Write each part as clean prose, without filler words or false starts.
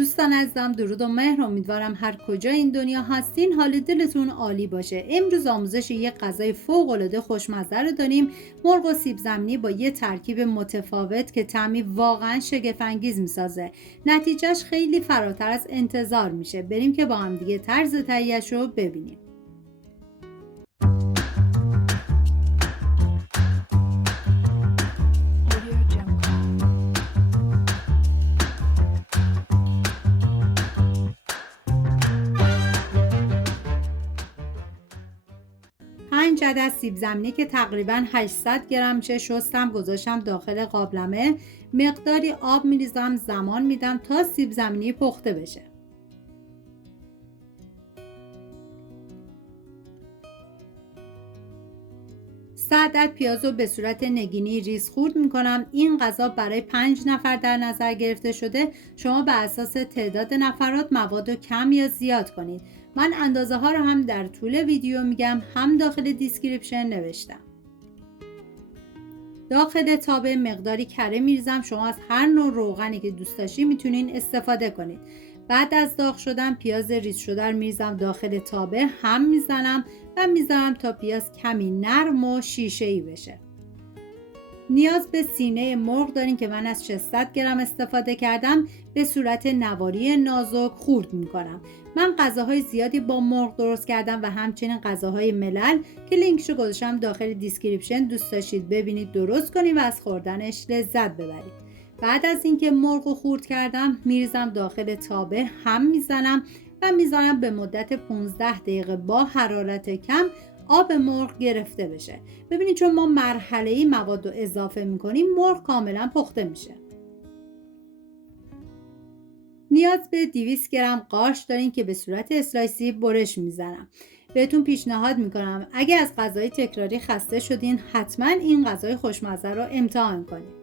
دوستان عزیزم، درود و مهر. امیدوارم هر کجا این دنیا هستین حال دلتون عالی باشه. امروز آموزش یک غذای فوق العاده خوشمزه رو داریم، مرغ و سیب زمینی با یه ترکیب متفاوت که طعمی واقعا شگفت انگیز میسازه. نتیجهش خیلی فراتر از انتظار میشه. بریم که با هم دیگه طرز تهیه‌اش رو ببینیم. پنج عدد سیب زمینی که تقریبا 800 گرم میشه شستم، گذاشتم داخل قابلمه. مقداری آب میریزم، زمان میدم تا سیب زمینی پخته بشه. 100 عدد پیاز رو به صورت نگینی ریز خورد میکنم. این غذا برای 5 نفر در نظر گرفته شده. شما به اساس تعداد نفرات مواد رو کم یا زیاد کنید. من اندازه ها رو هم در طول ویدیو میگم، هم داخل دیسکریپشن نوشتم. داخل تابه مقداری کره میریزم. شما از هر نوع روغنی که دوست داشتید میتونین استفاده کنید. بعد از داغ شدن پیاز ریز شده رو میریزم داخل تابه، هم میزنم و میذارم تا پیاز کمی نرم و شیشه‌ای بشه. نیاز به سینه مرغ دارین که من از 600 گرم استفاده کردم. به صورت نواری نازک خورد میکنم. من غذاهای زیادی با مرغ درست کردم و همچنین غذاهای ملل که لینکشو گذاشتم داخل دیسکریپشن. دوست داشتید ببینید درست کنید و از خوردنش لذت ببرید. بعد از اینکه مرغ رو خورد کردم میریزم داخل تابه، هم میزنم و میذارم به مدت 15 دقیقه با حرارت کم آب مرغ گرفته بشه. ببینید چون ما مرحله‌ای مواد رو اضافه میکنیم مرغ کاملا پخته میشه. نیاز به 200 گرم قارچ دارین که به صورت اسلایسی برش میزنم. بهتون پیشنهاد میکنم اگه از غذای تکراری خسته شدین حتما این غذای خوشمزه رو امتحان کنید.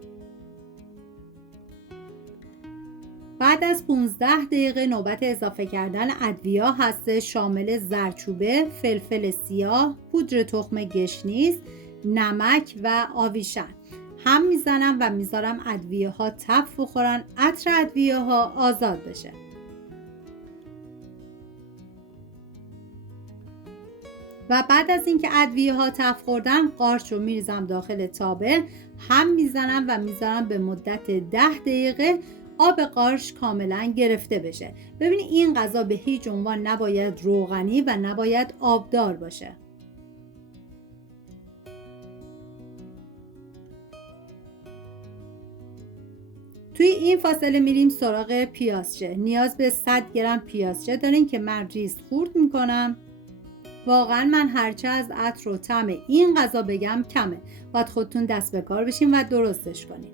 بعد از 15 دقیقه نوبت اضافه کردن ادویه هست، شامل زردچوبه، فلفل سیاه، پودر تخم گشنیز، نمک و آویشن. هم میزنم و میذارم ادویه ها تف بخورن، عطر ادویه ها آزاد بشه. و بعد از اینکه ادویه ها تف خوردن قارچ رو میریزم داخل تابه، هم میزنم و میذارم به مدت 10 دقیقه آب قارچ کاملا گرفته بشه. ببینید این غذا به هیچ عنوان نباید روغنی و نباید آبدار باشه. توی این فاصله میریم سراغ پیازچه. نیاز به 100 گرم پیازچه دارین که من ریز خورد میکنم. واقعا من هرچه از عطر و طعم این غذا بگم کمه. باید خودتون دست به کار بشین و درستش کنین.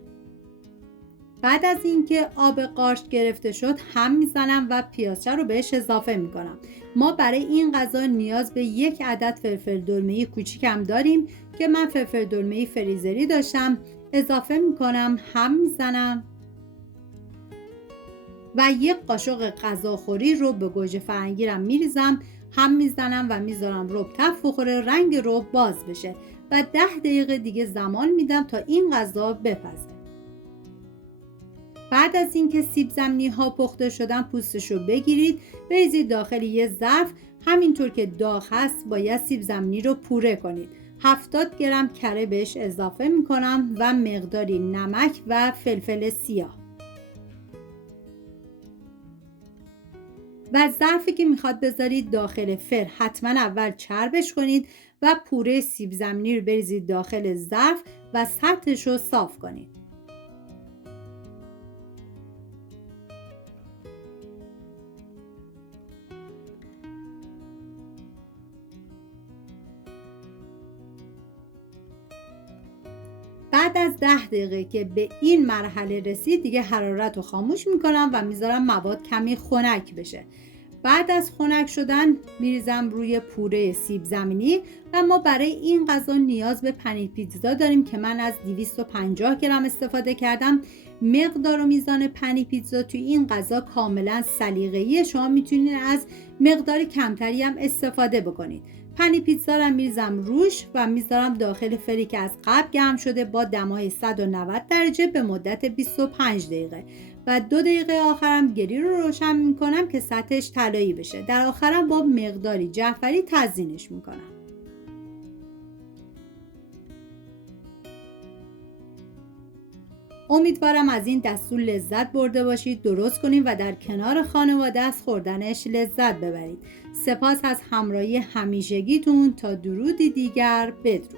بعد از اینکه آب قارچ گرفته شد هم میزنم و پیازچه رو بهش اضافه میکنم. ما برای این غذا نیاز به 1 عدد فلفل دلمه‌ای کوچیکم داریم که من فلفل دلمه‌ای فریزری داشتم. اضافه میکنم، هم میزنم و 1 قاشق غذاخوری رو به گوجه فرنگیرم میریزم، هم میزنم و میذارم رب تف بخوره، رنگ رب باز بشه و 10 دقیقه دیگه زمان میدم تا این غذا بپزه. بعد از اینکه سیب زمینی ها پخته شدن پوستش رو بگیرید، بریزید داخل یه ظرف. همینطور که داغ هست باید سیب زمینی رو پوره کنید. 70 گرم کره بهش اضافه میکنم و مقداری نمک و فلفل سیاه. و ظرفی که میخواد بذارید داخل فر حتما اول چربش کنید و پوره سیب زمینی رو بریزید داخل ظرف و سطحش رو صاف کنید. بعد از 10 دقیقه که به این مرحله رسید دیگه حرارت رو خاموش میکنم و میذارم مواد کمی خنک بشه. بعد از خنک شدن میریزم روی پوره سیب زمینی و ما برای این غذا نیاز به پنیر پیتزا داریم که من از 250 گرم استفاده کردم. مقدار و میزان پنیر پیتزا توی این غذا کاملا سلیقه‌ایه. شما میتونید از مقدار کمتری هم استفاده بکنید. پنیر پیتزا رو میریزم روش و میذارم داخل فری که از قبل گرم شده با دمای 190 درجه به مدت 25 دقیقه. و 2 دقیقه آخرم گری رو روشن میکنم که سطحش طلایی بشه. در آخرم با مقداری جعفری تزیینش میکنم. امیدوارم از این دستور لذت برده باشید، درست کنید و در کنار خانواده از خوردنش لذت ببرید. سپاس از همراهی همیشگیتون. تا درودی دیگر، بدرود.